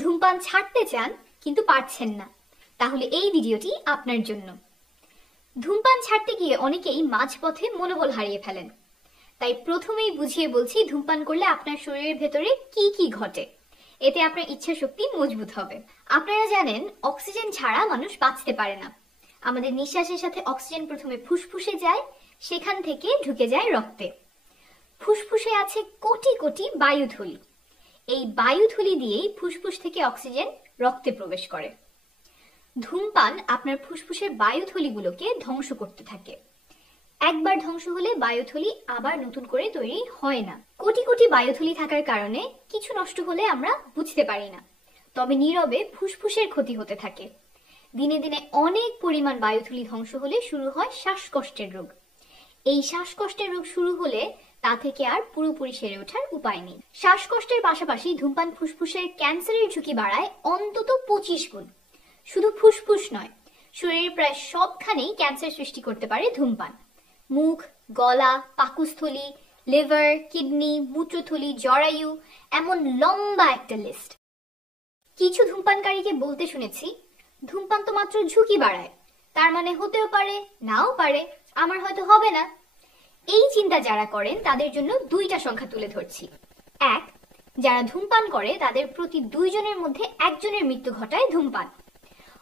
ধূমপান ছাড়তে চান কিন্তু পারছেন না, তাহলে এই ভিডিওটি আপনার জন্য। ধূমপান ছাড়তে গিয়ে অনেকেই মাঝপথে মনোবল হারিয়ে ফেলেন। তাই প্রথমেই বুঝিয়ে বলছি ধূমপান করলে আপনার শরীরের ভেতরে কি কি ঘটে। এতে আপনার ইচ্ছা শক্তি মজবুত হবে। আপনারা জানেন অক্সিজেন ছাড়া মানুষ বাঁচতে পারে না। আমাদের নিঃশ্বাসের সাথে অক্সিজেন প্রথমে ফুসফুসে যায়, সেখান থেকে ঢুকে যায় রক্তে। ফুসফুসে আছে কোটি কোটি বায়ুথলি। এই বায়ুথলি দিয়েই ফুসফুস থেকে অক্সিজেন রক্তে প্রবেশ করে। ধূমপান আপনার ফুসফুসের বায়ুথলিগুলোকে ধ্বংস করতে থাকে। একবার ধ্বংস হলে বায়ুথলি আবার নতুন করে তৈরি হয় না। কোটি কোটি বায়ুথলি থাকার কারণে কিছু নষ্ট হলে আমরা বুঝতে পারি না, তবে নীরবে ফুসফুসের ক্ষতি হতে থাকে। দিনে দিনে অনেক পরিমাণ বায়ুথলি ধ্বংস হলে শুরু হয় শ্বাসকষ্টের রোগ। এই শ্বাসকষ্টের রোগ শুরু হলে তা থেকে আর পুরোপুরি সেরে ওঠার উপায় নেই। শ্বাসকষ্টের পাশাপাশি ধূমপান ফুসফুসের ক্যান্সারের ঝুঁকি বাড়ায় অন্তত 25 গুণ। শুধু ফুসফুস নয়, শরীরের প্রায় সবখানেই ক্যান্সার সৃষ্টি করতে পারে ধূমপান। মুখ, গলা, পাকস্থলী, লিভার, কিডনি, মূত্রথলি, জরায়ু, এমন লম্বা একটা লিস্ট। কিছু ধূমপানকারীকে বলতে শুনেছি, ধূমপান তো মাত্র ঝুঁকি বাড়ায়, তার মানে হতেও পারে নাও পারে, আমার হয়তো হবে না। এই চিন্তা যারা করেন তাদের জন্য দুইটা সংখ্যা তুলে ধরছি। 1, যারা ধূমপান করে তাদের প্রতি 2 জনের মধ্যে 1 জনের মৃত্যু ঘটায় ধূমপান।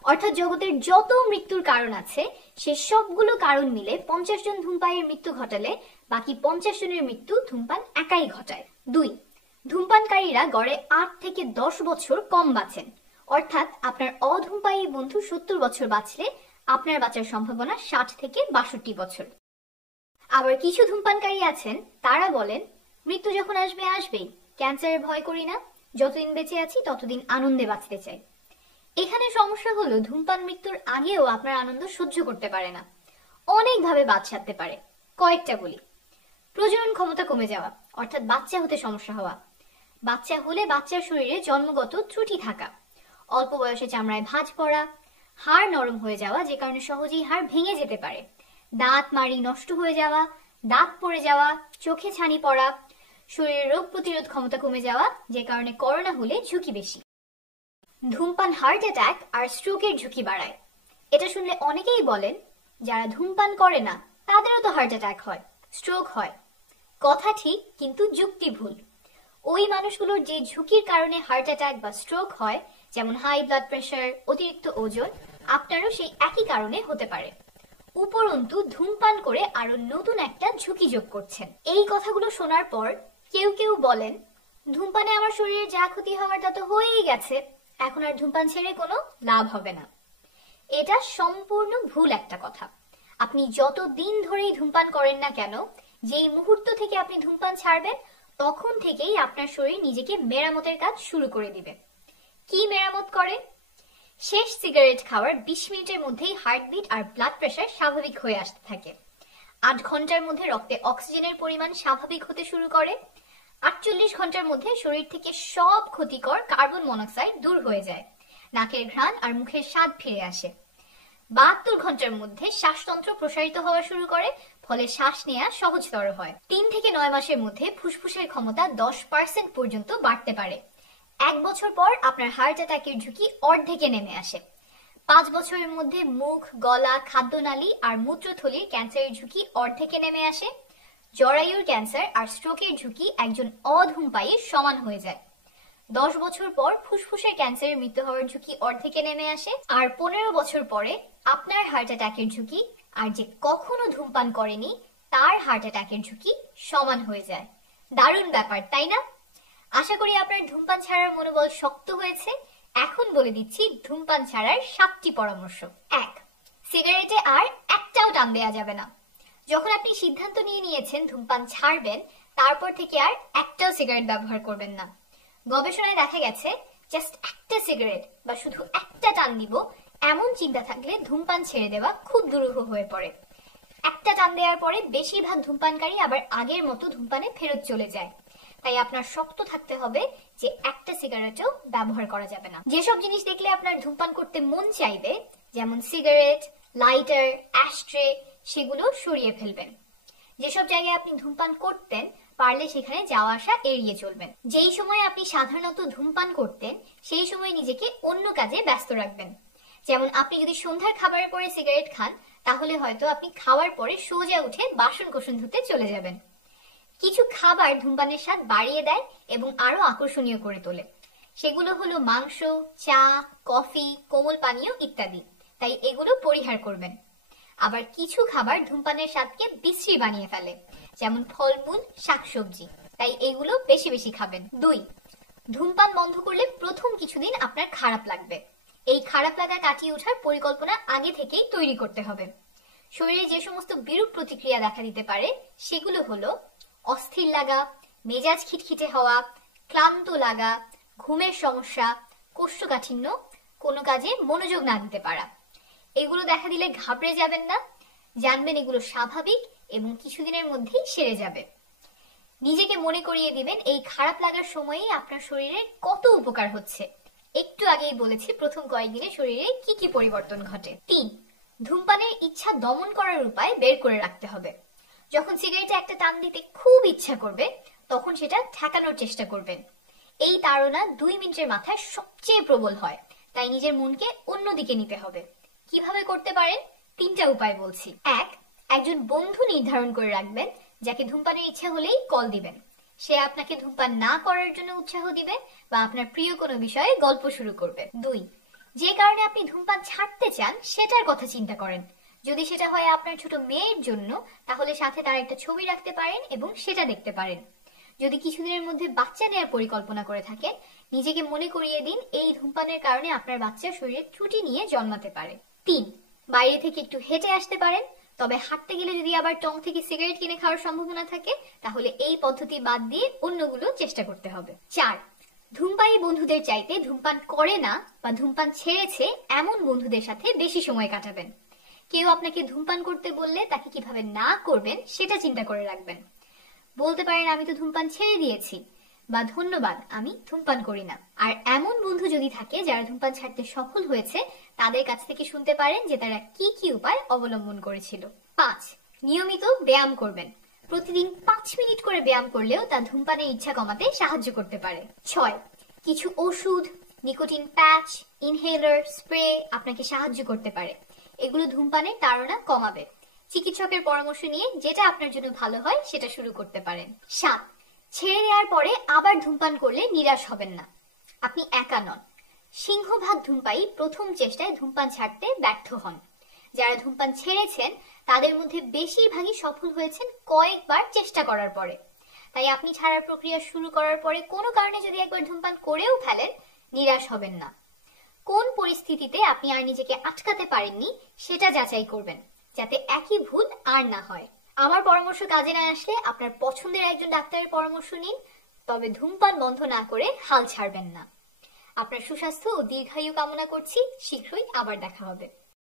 অর্থাৎ জগতের যত মৃত্যুর কারণ আছে সে সবগুলো কারণ মিলে 50 জন ধূমপানের মৃত্যু ঘটালে বাকি 50 জনের মৃত্যু ধূমপান একাই ঘটায়। 2, ধূমপানকারীরা গড়ে 8 থেকে 10 বছর কম বাঁচেন। অর্থাৎ আপনার অধূমপায়ী বন্ধু 70 বছর বাঁচলে আপনার বাঁচার সম্ভাবনা 60 থেকে 62 বছর। আবার কিছু ধূমপানকারী আছেন, তারা বলেন মৃত্যু যখন আসবে আসবেই, ক্যান্সারের ভয় করি না, যতদিন বেঁচে আছি ততদিন আনন্দে বাঁচতে চাই। এখানে সমস্যা হলো ধূমপান মৃত্যুর আগেও আপনার আনন্দ সহ্য করতে পারে না। অনেকভাবে বাদ সাধতে পারে, কয়েকটা বলি। প্রজনন ক্ষমতা কমে যাওয়া, অর্থাৎ বাচ্চা হতে সমস্যা হওয়া। বাচ্চা হলে বাচ্চার শরীরে জন্মগত ত্রুটি থাকা, অল্প বয়সে চামড়ায় ভাঁজ পড়া, হাড় নরম হয়ে যাওয়া যে কারণে সহজেই হাড় ভেঙে যেতে পারে, দাঁত মাড়ি নষ্ট হয়ে যাওয়া, দাঁত পড়ে যাওয়া, চোখে ছানি পড়া, শরীরের রোগ প্রতিরোধ ক্ষমতা কমে যাওয়া যে কারণে করোনা হলে ঝুঁকি বেশি। ধূমপান হার্ট অ্যাটাক আর স্ট্রোকের ঝুঁকি বাড়ায়। এটা শুনলে অনেকেই বলেন যারা ধূমপান করে না তাদেরও তো হার্ট অ্যাটাক হয়, স্ট্রোক হয়। কথা ঠিক, কিন্তু যুক্তি ভুল। ওই মানুষগুলোর যে ঝুঁকির কারণে হার্ট অ্যাটাক বা স্ট্রোক হয়, যেমন হাই ব্লাড প্রেশার, অতিরিক্ত ওজন, আপনারও সেই একই কারণে হতে পারে। উপরন্তু ধূমপান করে আরো নতুন একটা ঝুঁকি যোগ করছেন। এই কথাগুলো শোনার পর কেউ কেউ বলেন ধূমপানে আমার শরীরে যা ক্ষতি হওয়ার তা তো হয়েই গেছে, এখন আর ধূমপান ছেড়ে কোনো লাভ হবে না। এটা সম্পূর্ণ ভুল একটা কথা। আপনি যত দিন ধরেই ধূমপান করেন না কেন, যেই মুহূর্ত থেকে আপনি ধূমপান ছাড়বেন তখন থেকেই আপনার শরীর নিজেকে মেরামতের কাজ শুরু করে দিবে। কি মেরামত করে? শেষ সিগারেট খাওয়ার 20 মিনিটের মধ্যেই হার্টবিট আর ব্লাড প্রেশার স্বাভাবিক হয়ে আসতে থাকে। 8 ঘন্টার মধ্যে রক্তে অক্সিজেনের পরিমাণ স্বাভাবিক হতে শুরু করে। 48 ঘন্টার মধ্যে শরীর থেকে সব ক্ষতিকর কার্বন মনোক্সাইড দূর হয়ে যায়, নাকের ঘ্রাণ আর মুখের স্বাদ ফিরে আসে। 72 ঘন্টার মধ্যে শ্বাসতন্ত্র প্রসারিত হওয়া শুরু করে, ফলে শ্বাস নেওয়া সহজতর হয়। 3 থেকে 9 মাসের মধ্যে ফুসফুসের ক্ষমতা 10% পর্যন্ত বাড়তে পারে। 1 বছর পর আপনার হার্ট অ্যাটাকের ঝুঁকি অর্ধেকে নেমে আসে। 5 বছরের মধ্যে মুখ, গলা, খাদ্যনালী আর মূত্রথলির ক্যান্সারের ঝুঁকি অর্ধেকে নেমে আসে। জরায়ুর ক্যান্সার আর স্ট্রোকের ঝুঁকি একজন অধূমপায়ীর সমান হয়ে যায়। 10 বছর পর ফুসফুসের ক্যান্সারের মৃত্যু হওয়ার ঝুঁকি অর্ধেকে নেমে আসে। আর 15 বছর পরে আপনার হার্ট অ্যাটাকের ঝুঁকি আর যে কখনো ধূমপান করেনি তার হার্ট অ্যাটাকের ঝুঁকি সমান হয়ে যায়। দারুণ ব্যাপার, তাই না? আশা করি আপনার ধূমপান ছাড়ার মনোবল শক্ত হয়েছে। এখন বলে দিচ্ছি ধূমপান ছাড়ার 7টি পরামর্শ। 1, সিগারেটে আর একটাও টান দেয়া যাবে না। যখন আপনি সিদ্ধান্ত নিয়েছেন ধূমপান ছাড়বেন, তারপর থেকে আর একটাও সিগারেট ব্যবহার করবেন না। গবেষণায় দেখা গেছে জাস্ট একটা সিগারেট বা শুধু একটা টান দিব এমন চিন্তা থাকলে ধূমপান ছেড়ে দেওয়া খুব দুরূহ হয়ে পড়ে। একটা টান দেওয়ার পরে বেশিরভাগ ধূমপানকারী আবার আগের মতো ধূমপানে ফেরত চলে যায়। তাই আপনার শক্ত থাকতে হবে যে একটা সিগারেটও ব্যবহার করা যাবে না। যেসব জিনিস দেখলে আপনার ধূমপান করতে মন চাইবে, যেমন সিগারেট, লাইটার, অ্যাশট্রে, সেগুলো সরিয়ে ফেলবেন। যেসব জায়গায় আপনি ধূমপান করতেন পারলে সেখানে যাওয়া আসা এড়িয়ে চলবেন। যেই সময় আপনি সাধারণত ধূমপান করতেন সেই সময় নিজেকে অন্য কাজে ব্যস্ত রাখবেন। যেমন আপনি যদি সন্ধ্যার খাবারের পরে সিগারেট খান, তাহলে হয়তো আপনি খাওয়ার পরে সোজা উঠে বাসন কোসন ধুতে চলে যাবেন। কিছু খাবার ধূমপানের স্বাদ বাড়িয়ে দেয় এবং আরো আকর্ষণীয় করে তোলে। সেগুলো হলো মাংস, চা, কফি, কোমল পানীয় ইত্যাদি। তাই এগুলো পরিহার করবেন। আবার কিছু খাবার ধূমপানের স্বাদকে বিশ্রী বানিয়ে ফেলে, যেমন ফলমূল, শাকসবজি। তাই এগুলো বেশি বেশি খাবেন। 2, ধূমপান বন্ধ করলে প্রথম কিছুদিন আপনার খারাপ লাগবে। এই খারাপ লাগা কাটিয়ে ওঠার পরিকল্পনা আগে থেকেই তৈরি করতে হবে। শরীরে যে সমস্ত বিরূপ প্রতিক্রিয়া দেখা দিতে পারে সেগুলো হলো অস্থির লাগা, মেজাজ খিটখিটে হওয়া, ক্লান্ত লাগা, ঘুমের সমস্যা, কোষ্ঠকাঠিন্য, কোনো কাজে মনোযোগ না দিতে পারা। এগুলো দেখা দিলে ঘাবড়ে যাবেন না, জানবেন এগুলো স্বাভাবিক এবং কিছুদিনের মধ্যেই সেরে যাবে। নিজেকে মনে করিয়ে দিবেন এই খারাপ লাগার সময়েই আপনার শরীরে কত উপকার হচ্ছে। একটু আগেই বলেছি প্রথম কয়েকদিনে শরীরে কি কি পরিবর্তন ঘটে। 3, ধূমপানের ইচ্ছা দমন করার উপায় বের করে রাখতে হবে। যখন সিগারেটে একটা টান দিতে খুব ইচ্ছা করবে তখন সেটা ঠেকানোর চেষ্টা করবেন। এই তাড়না 2 মিনিটের মাথায় সবচেয়ে প্রবল হয়, তাই নিজের মনকে অন্যদিকে নিতে হবে। কিভাবে করতে পারেন? 3টা উপায় বলছি। 1, একজন বন্ধু নির্ধারণ করে রাখবেন যাকে ধূমপানের ইচ্ছা হলেই কল দিবেন। সে আপনাকে ধূমপান না করার জন্য উৎসাহ দিবে বা আপনার প্রিয় কোনো বিষয়ে গল্প শুরু করবে। 2, যে কারণে আপনি ধূমপান ছাড়তে চান সেটার কথা চিন্তা করেন। যদি সেটা হয় আপনার ছোট মেয়ের জন্য, তাহলে সাথে তার একটা ছবি রাখতে পারেন এবং সেটা দেখতে পারেন। যদি কিছুদিনের মধ্যে বাচ্চা নেওয়ার পরিকল্পনা করে থাকেন, নিজেকে মনে করিয়ে দিন এই ধূমপানের কারণে আপনার বাচ্চা শরীরে ত্রুটি নিয়ে জন্মাতে পারে। 3, বাইরে থেকে একটু হেঁটে আসতে পারেন। তবে হাঁটতে গেলে যদি আবার টং থেকে সিগারেট কিনে খাওয়ার সম্ভাবনা থাকে, তাহলে এই পদ্ধতি বাদ দিয়ে অন্যগুলো চেষ্টা করতে হবে। 4, ধূমপায়ী বন্ধুদের চাইতে ধূমপান করে না বা ধূমপান ছেড়েছে এমন বন্ধুদের সাথে বেশি সময় কাটাবেন। কেউ আপনাকে ধূমপান করতে বললে তাকে কিভাবে না করবেন সেটা চিন্তা করে রাখবেন। বলতে পারেন আমি তো ধূমপান ছেড়ে দিয়েছি, বা ধন্যবাদ আমি ধূমপান করি না। আর এমন বন্ধু যদি থাকে যারা ধূমপান ছাড়তে সফল হয়েছে, তাদের কাছ থেকে শুনতে পারেন যে তারা কি কি উপায় অবলম্বন করেছিল। 5, নিয়মিত ব্যায়াম করবেন। প্রতিদিন 5 মিনিট করে ব্যায়াম করলেও তা ধূমপানের ইচ্ছা কমাতে সাহায্য করতে পারে। 6, কিছু ওষুধ, নিকোটিন প্যাচ, ইনহেলার, স্প্রে আপনাকে সাহায্য করতে পারে। এগুলো ধূমপানের তাড়না কমাবে। চিকিৎসকের পরামর্শ নিয়ে যেটা আপনার জন্য ভালো হয় সেটা শুরু করতে পারেন। 7, ছেড়ে দেওয়ার পরে আবার ধূমপান করলে নিরাশ হবেন না। আপনি একা নন। সিংহভাগ ধূমপায়ী প্রথম চেষ্টায় ধূমপান ছাড়তে ব্যর্থ হন। যারা ধূমপান ছেড়েছেন তাদের মধ্যে বেশিরভাগই সফল হয়েছেন কয়েকবার চেষ্টা করার পরে। তাই আপনি ছাড়ার প্রক্রিয়া শুরু করার পরে কোনো কারণে যদি একবার ধূমপান করেও ফেলেন, নিরাশ হবেন না। কোন পরিস্থিতিতে আপনি আর নিজেকে আটকাতে পারেননি সেটা যাচাই করবেন, যাতে একই ভুল আর না হয়। আমার পরামর্শ কাজে না আসলে আপনার পছন্দের একজন ডাক্তারের পরামর্শ নিন, তবে ধূমপান বন্ধ না করে হাল ছাড়বেন না। আপনার সুস্বাস্থ্য ও দীর্ঘায়ু কামনা করছি। শীঘ্রই আবার দেখা হবে।